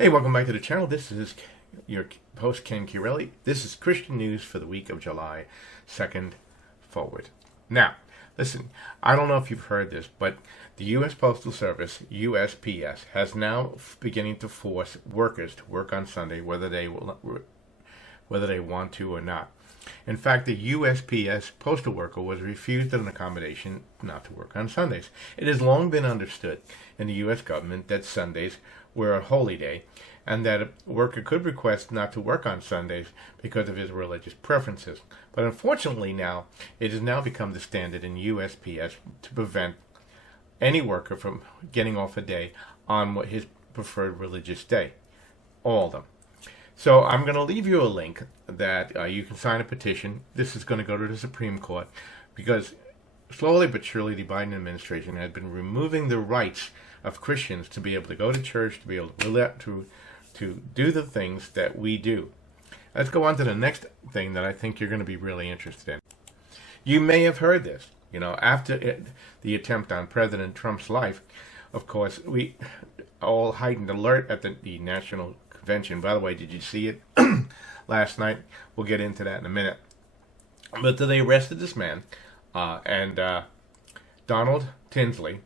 Hey, welcome back to the channel. This is your host, Ken Chiarelli. This is Christian news for the week of July 2nd forward. Now, listen, I don't know if you've heard this, but the U.S. Postal Service, USPS, has now beginning to force workers to work on Sunday, whether they want to or not. In fact, the USPS postal worker was refused an accommodation not to work on Sundays. It has long been understood in the U.S. government that Sundays were a holy day and that a worker could request not to work on Sundays because of his religious preferences. But unfortunately now, it has now become the standard in USPS to prevent any worker from getting off a day on what his preferred religious day. All of them. So I'm going to leave you a link that you can sign a petition. This is going to go to the Supreme Court because slowly but surely the Biden administration has been removing the rights of Christians to be able to go to church, to be able to do the things that we do. Let's go on to the next thing that I think you're going to be really interested in. You may have heard this. After the attempt on President Trump's life, of course, we all heightened alert at the National Convention. By the way, did you see it last night? We'll get into that in a minute. But they arrested this man, Donald Tinsley,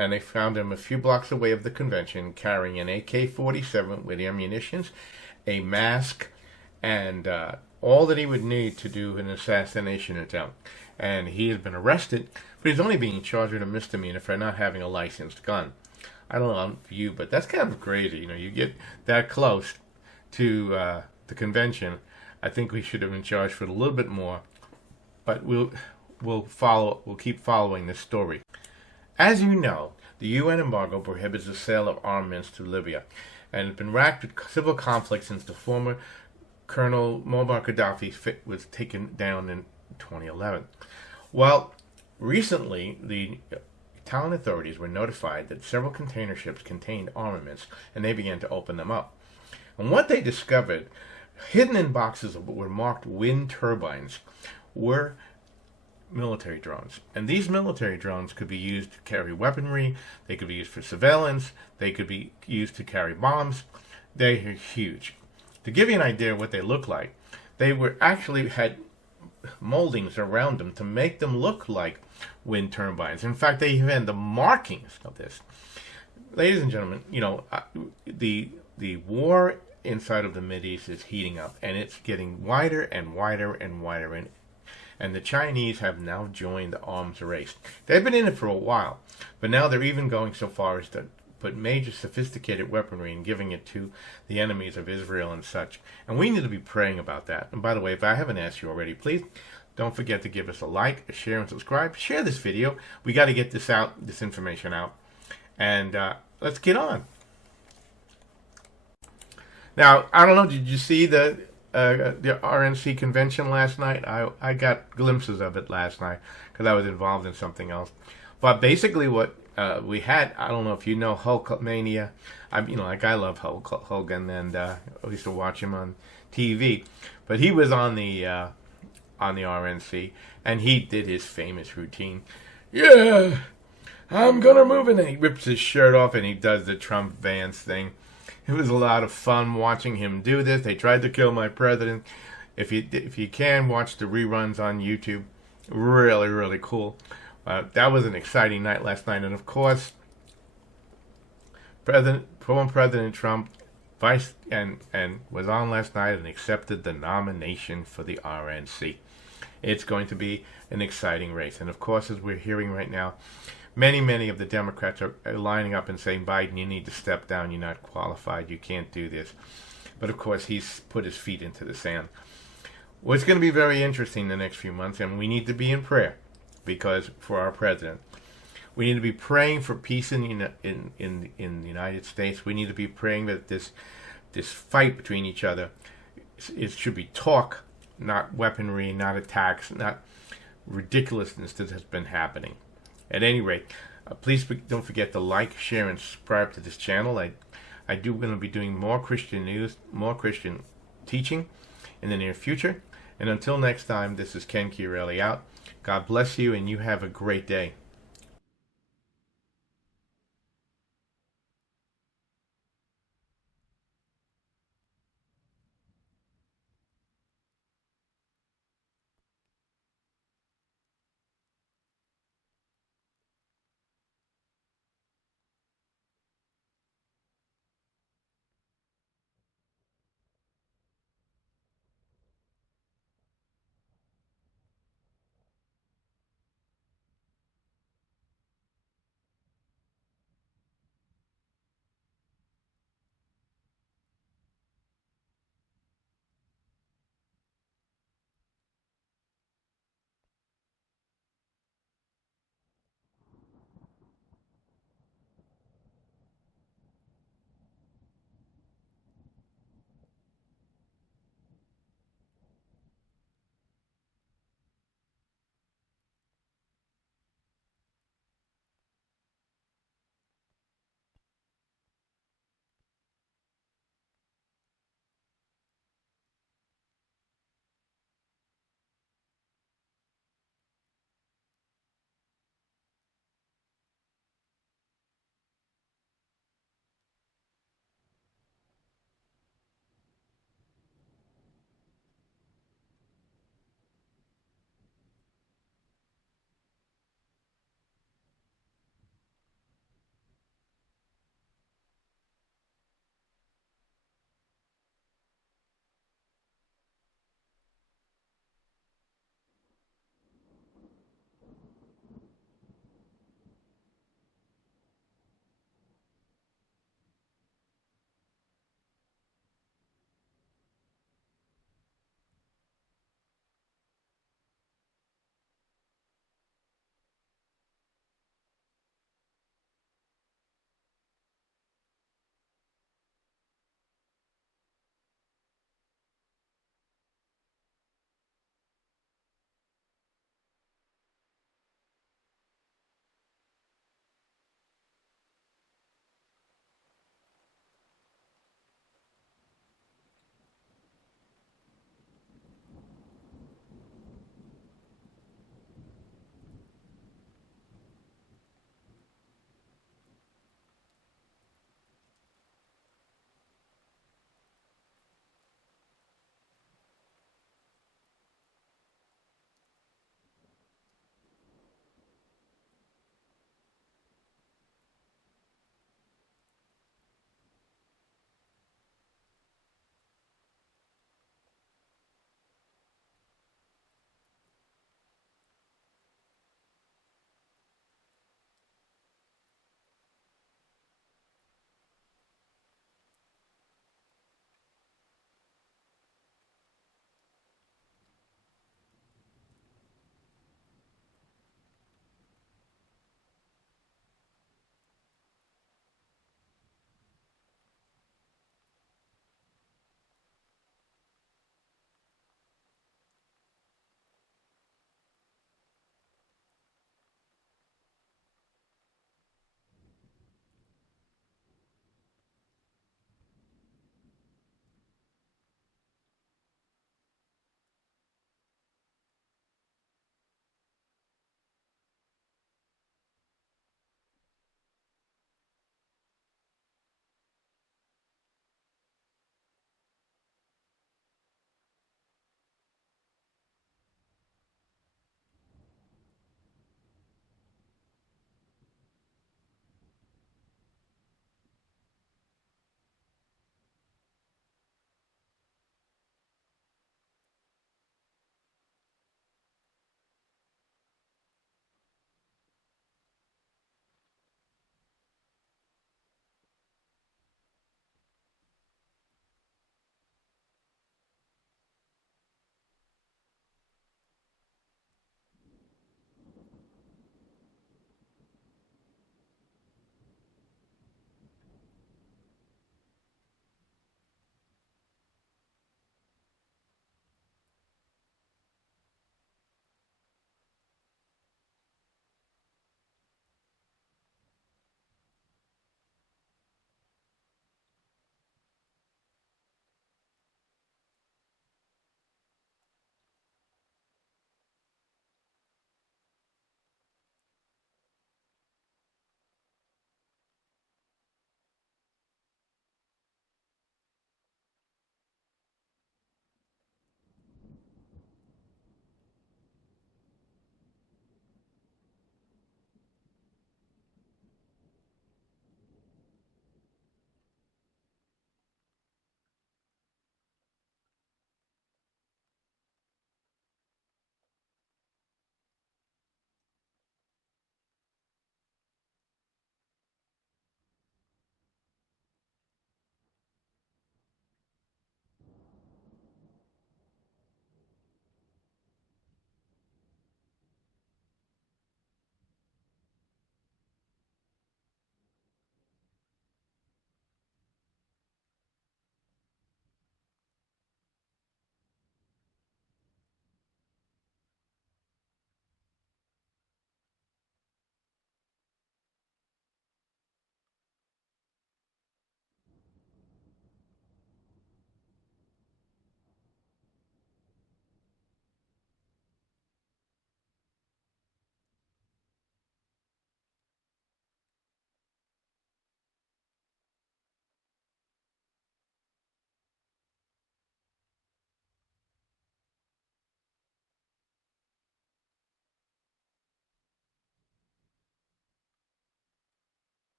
and they found him a few blocks away of the convention carrying an AK-47 with ammunitions, a mask, and all that he would need to do an assassination attempt. And he has been arrested, but he's only being charged with a misdemeanor for not having a licensed gun. I don't know for you, but that's kind of crazy. You get that close to the convention. I think we should have been charged for a little bit more, but we'll keep following this story. As you know, the UN embargo prohibits the sale of armaments to Libya, and it's been racked with civil conflict since the former Colonel Muammar Gaddafi was taken down in 2011. Well, recently the Italian authorities were notified that several container ships contained armaments, and they began to open them up. And what they discovered, hidden in boxes that were marked wind turbines, were military drones. And these military drones could be used to carry weaponry, they could be used for surveillance, they could be used to carry bombs. They're huge. To give you an idea of what they look like, they had moldings around them to make them look like wind turbines. In fact, they even had the markings of this. Ladies and gentlemen, the war inside of the Mideast is heating up, and it's getting wider and wider and wider, and the Chinese have now joined the arms race. They've been in it for a while, but now they're even going so far as to put major sophisticated weaponry and giving it to the enemies of Israel and such. And we need to be praying about that. And by the way, if I haven't asked you already, please don't forget to give us a like, a share, and subscribe. Share this video. We got to get this information out. And let's get on. Now, I don't know, did you see the RNC convention last night? I got glimpses of it last night because I was involved in something else. But basically what we had, I don't know if you know Hulkmania. I love Hogan, and I used to watch him on TV. But he was on the RNC, and he did his famous routine. Yeah, I'm gonna move it. And he rips his shirt off, and he does the Trump Vance thing. It was a lot of fun watching him do this. They tried to kill my president. If you can, watch the reruns on YouTube. Really, really cool. That was an exciting night last night. And of course, former President Trump was on last night and accepted the nomination for the RNC. It's going to be an exciting race. And of course, as we're hearing right now, many of the Democrats are lining up and saying, Biden, you need to step down. You're not qualified. You can't do this. But of course, he's put his feet into the sand. Well, it's going to be very interesting the next few months, and we need to be in prayer because for our president. We need to be praying for peace in the United States. We need to be praying that this fight between each other, it should be talk, not weaponry, not attacks, not ridiculousness that has been happening. At any rate, please don't forget to like, share, and subscribe to this channel. I do going to be doing more Christian news, more Christian teaching in the near future. And until next time, this is Ken Chiarelli out. God bless you, and you have a great day.